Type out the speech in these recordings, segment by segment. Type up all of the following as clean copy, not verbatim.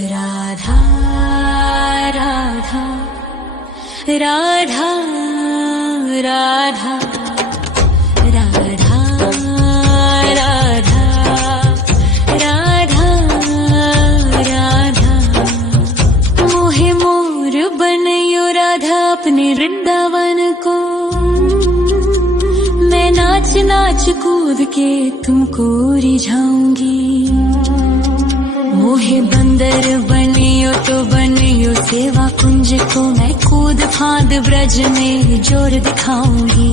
राधा राधा राधा राधा राधा राधा राधा राधा मोहे मोर बनयो राधा अपने वृंदावन को। मैं नाच नाच कूद के तुमको रिझाऊंगी। मोहे बंदर बनियो तो बनियो सेवा कुंज को। मैं कूद फांद ब्रज में जोर दिखाऊंगी।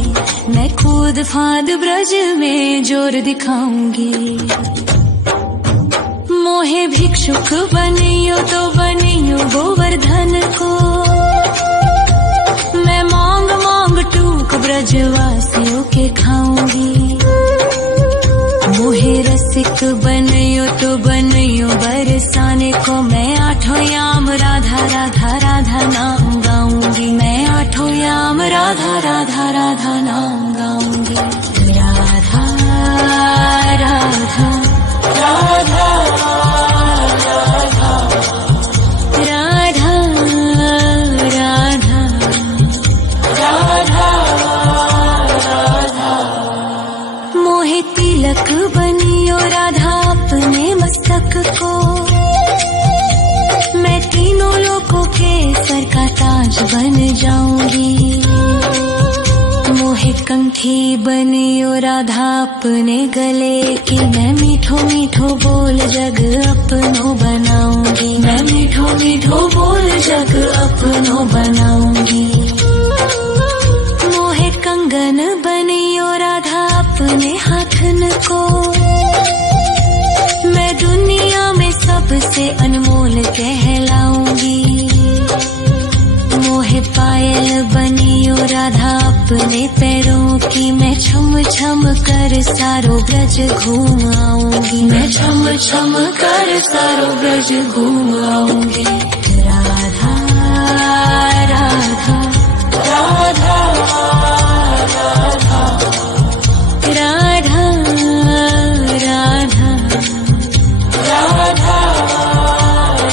मैं कूद फांद ब्रज में जोर दिखाऊंगी। मोहे भिक्षुक बनियो तो बनियो गोवर्धन को। मैं मांग मांग टूक ब्रजवासियों के खाऊंगी। मोहे रसिक बनियो तो बनियो बरसाने को। मैं आठों याम राधा राधा राधा नाम गाऊंगी। मैं आठों याम राधा राधा राधा नाम गाऊंगी। राधा राधा राधा राधा राधा राधा राधा। मोहे तिलक बनियो राधा अपने मस्तक को। मैं तीनों लोगों के सर का ताज बन जाऊंगी। मोहे कंठी बनियो राधा अपने गले की। मैं मीठो मीठो बोल जग अपनो बनाऊंगी। मैं मीठो मीठो बोल जग अपनो बनाऊंगी। मोहे कंगन बनियो राधा अपने हाथन को। मैं दुनिया में सबसे अनमोल कहलाऊंगी। मोहे पायल बनियो राधा अपने पैरों की। मैं छम छम कर सारो ब्रज घूम आऊंगी। मैं छम छम कर सारो ब्रज घूम आऊंगी। राधा राधा राधा राधा राधा राधा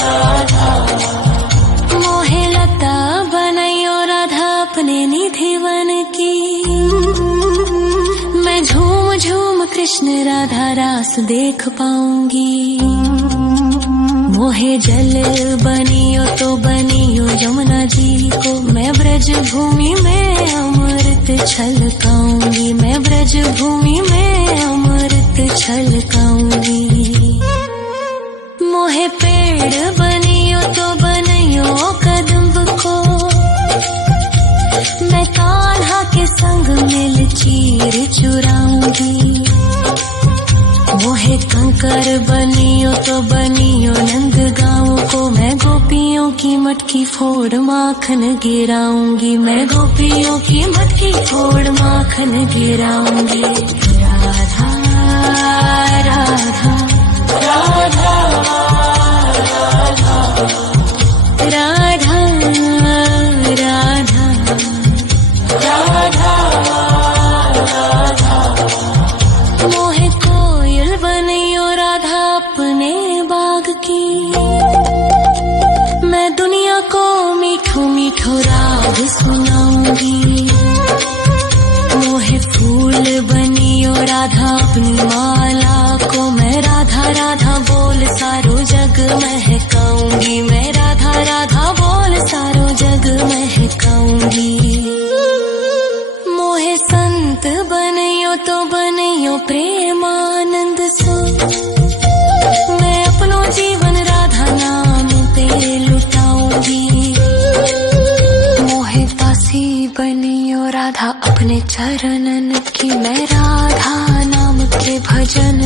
राधा। मोहे लता बनयो राधा अपने निधि वन की। मैं झूम झूम कृष्ण राधा रास देख पाऊंगी। मोहे जल बनियो तो बनियो यमुना जी को। मैं ब्रज भूमि में अमृत छलकाऊंगी। मैं ब्रज भूमि में अमृत छलकाऊंगी। मोहे पेड़ बनियो तो बनियो कदम्ब को। मैं कान्हा के संग मिल चीर चुराऊंगी। मोहे कंकर बनियो तो बनियो नंद गाँव को। मैं गोपियों की मटकी फोड़ माखन गिराऊंगी। मैं गोपियों की मटकी फोड़ माखन गिराऊंगी। राधा राधा राधा राधा राधा राधा राधा। मोहे कोयल बनियो राधा अपने बाग की। मैं दुनिया को मीठो मीठो राग सुनाऊंगी। मोहे फूल बनियो राधा अपनी माला को। मैं राधा राधा बोल सारो जग महकाऊंगी। मैं राधा राधा बोल सारो जग महकाऊंगी। मोहे संत बनियो तो बनियो प्रेमानंद सो। मैं अपनो जीवन राधा नाम पे लुटाऊंगी। मोहे दासी बनियो राधा अपने चरणन की। मैं राधा नाम के भजन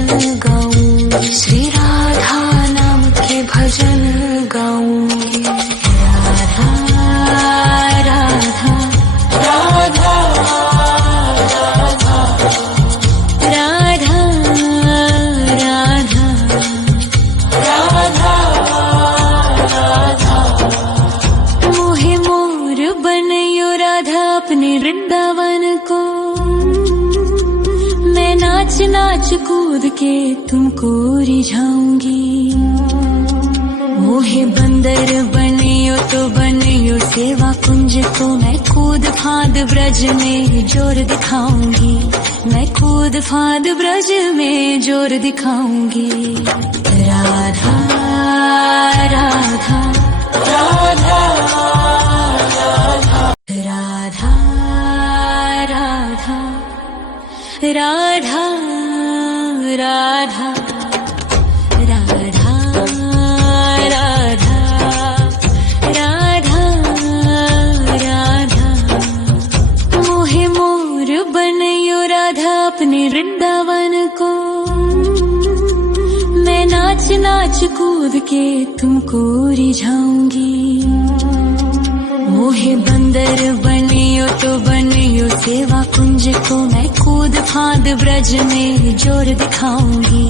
गाऊंगी। श्री राधा नाम के भजन गाऊंगी। राधा राधा राधा राधा राधा राधा राधा। मोहे मोर बनयो राधा अपने वृंदावन को। मैं नाच नाच कूद के तुमको रिझाऊंगी। मोहे बंदर बनियो तो बनियो सेवा कुंज को, मैं कूद फाद ब्रज में जोर दिखाऊंगी, मैं कूद फाद ब्रज में जोर दिखाऊंगी। राधा राधा राधा राधा राधा राधा राधा राधा राधा राधा राधा। मोहे मोर बनयो राधा अपने वृंदावन को, मैं नाच नाच कूद के तुमको रिझाऊंगी। मोहे बंदर बनियो तो बनियो सेवा कुंज को, मैं कूद फाद ब्रज में जोर दिखाऊंगी,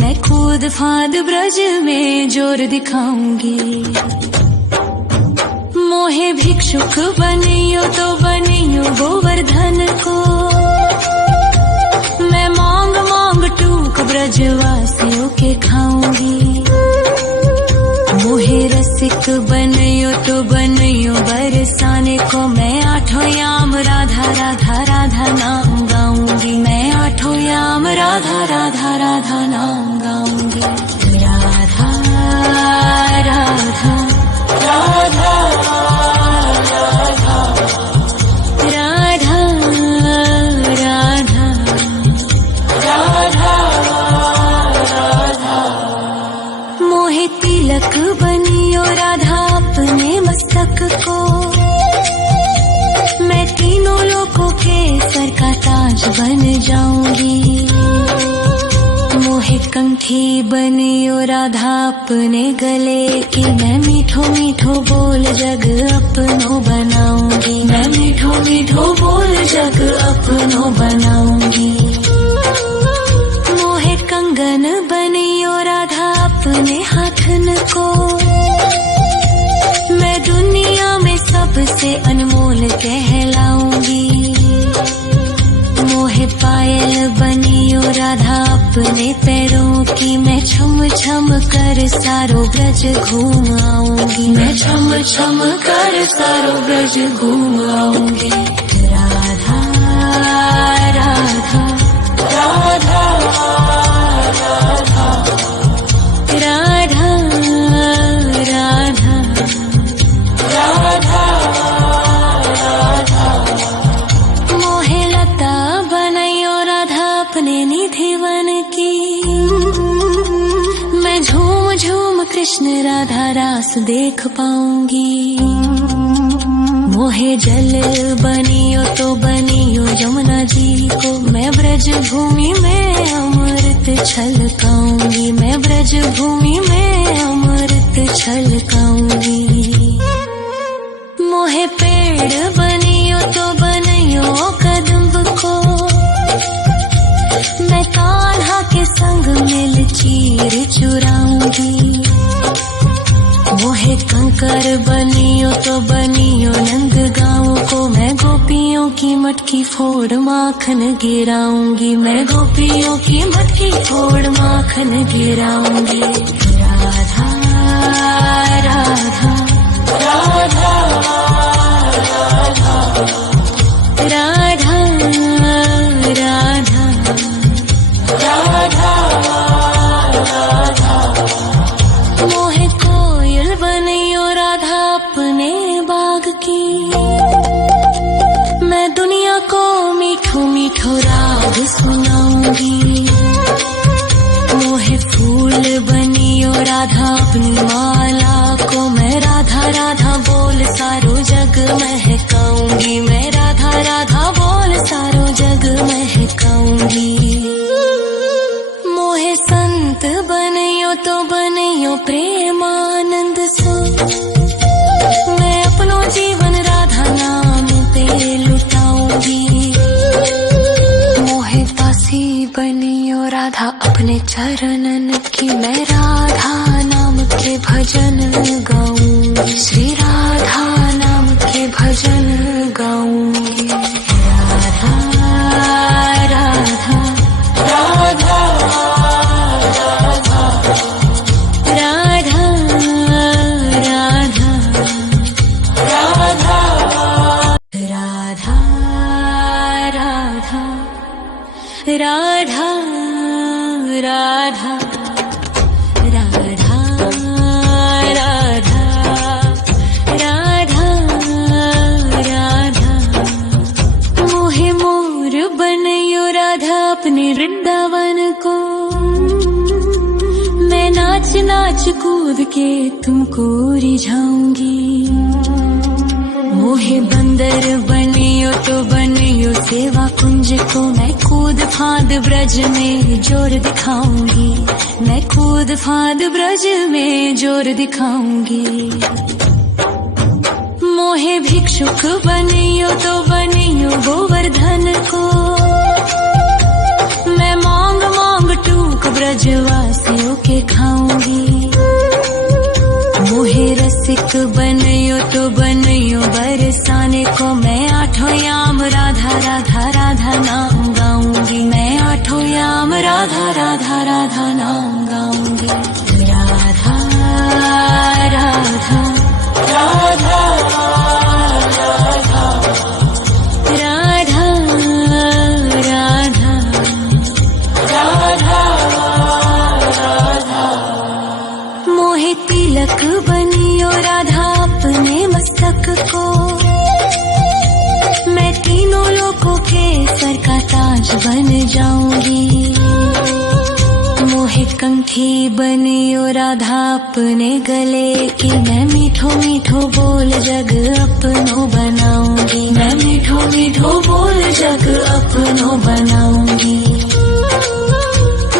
मैं कूद फाद ब्रज में जोर दिखाऊंगी। मोहे भिक्षुक बनियो तो बनियो गोवर्धन को, मैं मांग मांग टूक ब्रजवासियों के खाऊंगी। मोहे रसिक बनियो तो बनियो बरसाने को, मैं आठों याम राधा राधा राधा नाम गाऊंगी, मैं आठों याम राधा राधा राधा नाम गाऊंगी। राधा राधा राधा राधा राधा राधा राधा। मोहे तिलक बनियो राधा अपने मस्तक को, मैं तीनों लोकों के सर का ताज बन जाऊंगी। मोहे कंठी बनियो राधा अपने गले की, मैं मीठो मीठो बोल जग अपनो बनाऊंगी, मैं मीठो मीठो बोल जग अपनो बनाऊंगी। मोहे कंगन बनियो राधा अपने हाथन को, मैं दुनिया में सबसे अनमोल कहलाऊंगी। मोहे पायल बनियो राधा अपने पैरों की, मैं छम छम कर सारो ब्रज घूम आऊंगी, मैं छम छम कर सारो ब्रज घूम आऊंगी। राधा राधा राधा राधा राधा राधा राधा। मोहे लता बनयो राधा अपने निधिवन की, मैं झूम झूम कृष्ण राधा रास देख पाऊंगी। मोहे जल बनियो तो बनियो यमुना जी को, मैं ब्रज भूमि में अमृत छलकाऊंगी, मैं ब्रज भूमि में अमृत छलकाऊंगी। मोहे पेड़ बनियो तो बनियो कदम्ब को, मैं कान्हा के संग मिल चीर चुराऊंगी। मोहे कंकर बनियो तो बनियो नंद गाँव को, मैं गोपियों की मटकी फोड़ माखन गिराऊंगी, मैं गोपियों की मटकी फोड़ माखन गिराऊंगी। राधा राधा राधा राधा राधा राधा राधा। मोहे कोयल बनियो राधा अपने बाग की, मैं दुनिया को मीठो मीठो राग सुनाऊंगी। मोहे फूल बनियो राधा अपनी माला को, मैं राधा राधा बोल सारो जग महकाऊंगी, मैं राधा राधा बोल सारो जग महकाऊंगी। मोहे संत बनियो तो बनियो प्रेमानंद सो, मैं अपनो जीवन राधा नाम पे लुटाऊंगी। मोहे दासी बनियो राधा अपने चरणन की, मैं राधा नाम के भजन गाऊंगी, श्री राधा नाम के भजन गाऊंगी। राधा राधा राधा राधा राधा नाच कूद के तुमको रिझाऊंगी। मोहे बंदर बनियो तो बनियो सेवा कुंज को, मैं कूद फांद ब्रज में जोर दिखाऊंगी। मैं कूद फांद ब्रज में जोर दिखाऊंगी। मोहे भिक्षुक बनियो तो बनियो गोवर्धन को, मैं मांग मांग टूक ब्रजवासियों के खाऊंगी। मोहे रसिक बनियो तो बनियो बरसाने को, मैं आठों याम राधा राधा राधा नाम गाऊंगी। मैं आठों याम राधा राधा राधा नाम गाऊंगी। राधा राधा राधा तिलक बनियो राधा अपने मस्तक को, मैं तीनों लोगों के सर का ताज बन जाऊंगी। मोहे कंठी बनियो राधा अपने गले की, मैं मीठो मीठो बोल जग अपनो बनाऊंगी। मैं मीठो मीठो बोल जग अपनो बनाऊंगी।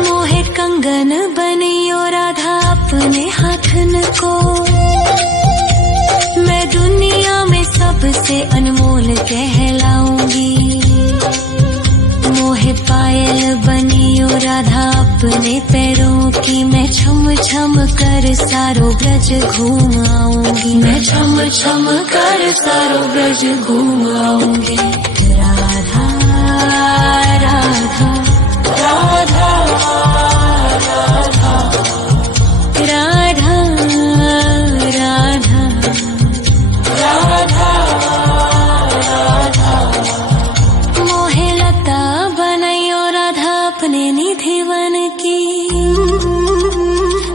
मोहे कंगन बनियो राधा अपने हाथन को, मैं दुनिया में सबसे अनमोल कहलाऊंगी। मोहे पायल बनियो राधा अपने पैरों की, मैं छम छम कर सारो ब्रज घूम आऊंगी। मैं छम छम कर सारो ब्रज घूम आऊंगी। राधा राधा राधा राधा राधा राधा राधा। मोहे लता बनायो राधा अपने निधि वन की,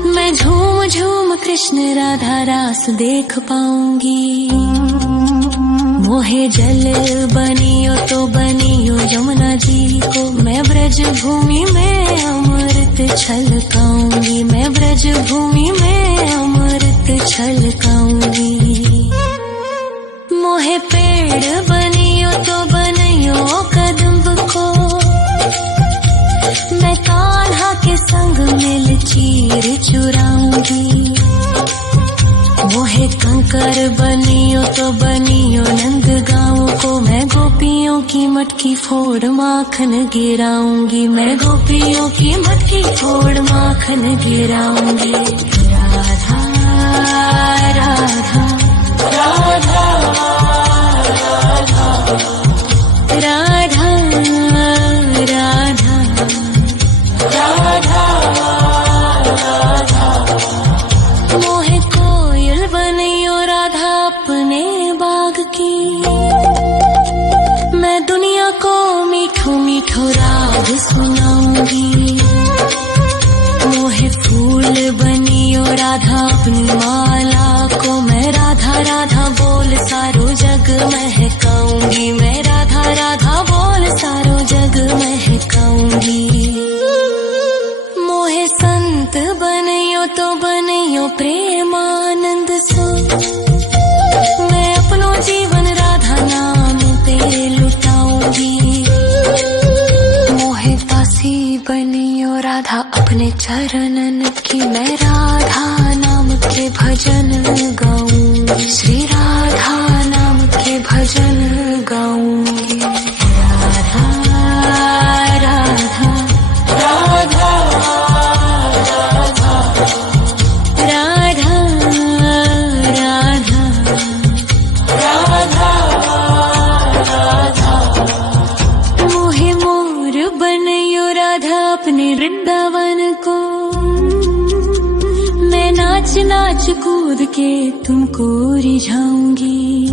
मैं झूम झूम कृष्ण राधा रास देख पाऊंगी। मोहे जल बनियो तो बनियो यमुना जी को, मैं ब्रज भूमि में अमृत छलकाऊंगी। मैं ब्रज भूमि में अमृत छलकाऊंगी। मोहे पेड़ बनियो तो बनियो कदम्ब को, मैं कान्हा के संग मिल चीर चुराऊंगी। मोहे कंकर बनियो तो बनियो नंद गाँव को, मैं गोपियों की मटकी फोड़ माखन गिराऊंगी। मैं गोपियों की मटकी फोड़ माखन गिराऊंगी। राधा राधा राधा राधा राधा राधा राधा। मोहे कोयल बनियो राधा अपने बाग की, मैं दुनिया को मीठो मीठो राग सुनाऊंगी। मोहे फूल बनियो राधा अपनी माला को, मैं राधा राधा बोल सारो जग महकाऊंगी। मैं राधा राधा बोल सारो जग महकाऊंगी। मोहे संत बनियो तो बनियो प्रेमानंद सो, मैं अपनो जीवन राधा नाम पे लुटाऊंगी। मोहे दासी बनियो राधा अपने चरणन की, मैं राधा नाम के भजन गाऊंगी। श्री राधा नाम के भजन गाऊंगी। राधा राधा राधा राधा राधा राधा राधा राधा। मोहे मोर बनियो राधा अपने वृंदावन को, मैं नाच नाच कूद के तुमको रिझाऊंगी।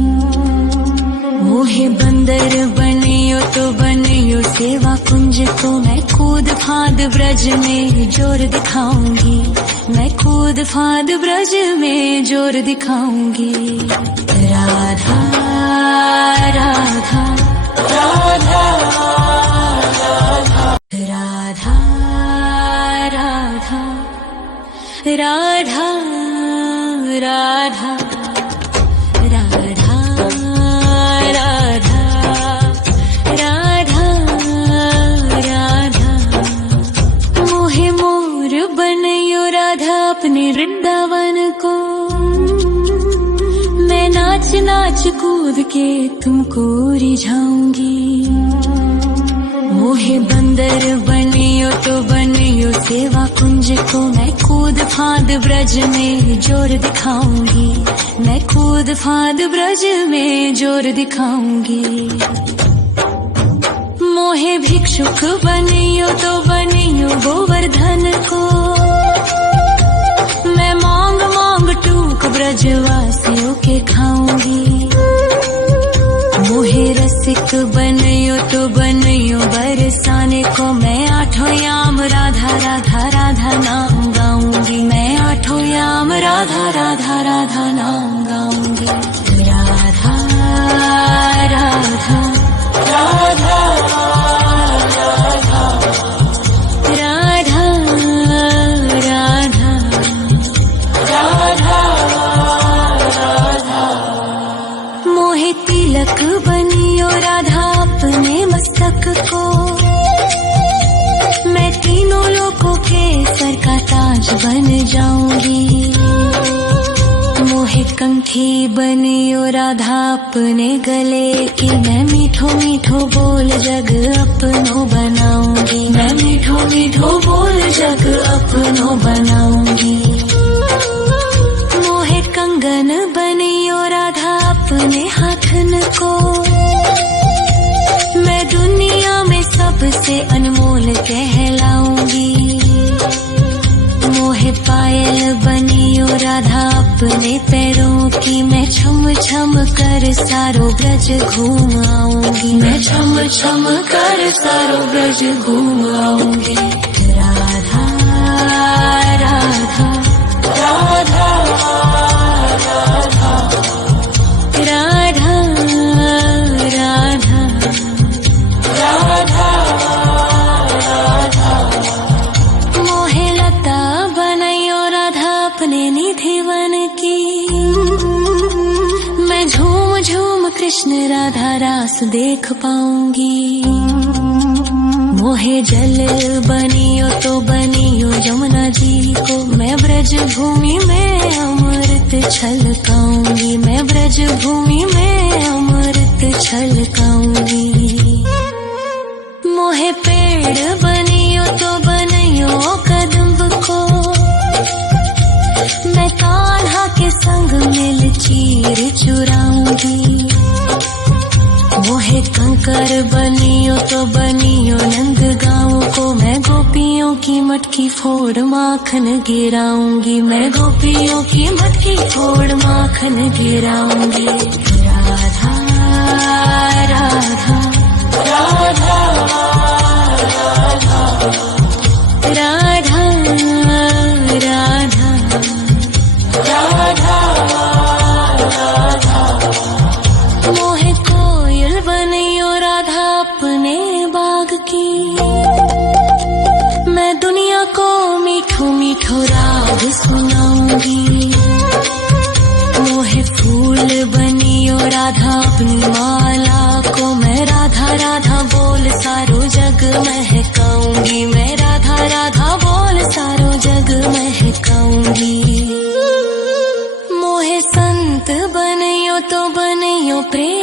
मोहे बंदर बनियो तो बनियो सेवा कुंज को, मैं कूद फांद ब्रज में जोर दिखाऊंगी। मैं कूद फांद ब्रज में जोर दिखाऊंगी। राधा राधा राधा राधा राधा राधा राधा राधा राधा राधा राधा मोहे मोर बनयो राधा अपने वृंदावन को मैं नाच नाच कूद के तुमको रिझाऊंगी मोहे बंदर बनियो तो बनियो सेवा कुंज को मैं कूद फांद ब्रज में जोर दिखाऊंगी मैं कूद फांद ब्रज में जोर दिखाऊंगी मोहे भिक्षुक बनियो तो बनियो गोवर्धन को मैं मांग मांग टूक ब्रजवासियों के खाऊंगी मोहे रसिक बनयो तो बनयो बरसाने को मैं आठों याम राधा राधा राधा नाम गाऊंगी मैं आठों याम राधा राधा राधा नाम गाऊंगी राधा राधा राधा राधा राधा राधा राधा राधा मोहे तिलक बनियो राधा अपने मस्तक को मैं तीनों लोगों के सर का ताज बन जाऊंगी मोहे कंठी बनियो राधा अपने गले की मैं मीठो मीठो बोल जग अपनो बनाऊंगी मैं मीठो मीठो बोल जग अपनो बनाऊंगी मोहे कंगन बनियो राधा अपने हाथन को मैं दुनिया में सबसे अनमोल कहलाऊंगी मोहे पायल बनियो राधा अपने पैरों की मैं छम छम कर सारो ब्रज घूम आऊंगी मैं छम छम कर सारो ब्रज घूम आऊंगी राधा राधा राधा राधा राधा राधा राधा राधा मोहे लता बनयो राधा अपने निधि वन की मैं झूम झूम कृष्ण राधा रास देख पाऊंगी मोहे जल बनियो तो बनियो यमुना जी को मैं ब्रज भूमि में अमृत छलकाऊंगी मैं ब्रज भूमि में अमृत छलकाऊंगी मोहे पेड़ बनियो तो बनियो कदम्ब को मैं कान्हा के संग मिल चीर चुराऊंगी मोहे कंकर बनियो तो बनियो नंद गाँव को मैं गोपियों की मटकी फोड़ माखन गिराऊंगी मैं गोपियों की मटकी फोड़ माखन गिराऊंगी राधा राधा राधा राधा राधा राधा राधा राधा मोहे कोयल बनियो राधा अपने बाग की मैं दुनिया को मीठो मीठो राग सुनाऊंगी मोहे फूल बनियो राधा अपनी माला को मैं राधा राधा बोल सारो जग महकाऊंगी मैं राधा राधा बोल सारो जग महकाऊंगी मोहे संत बनियो तो बनियो प्रेम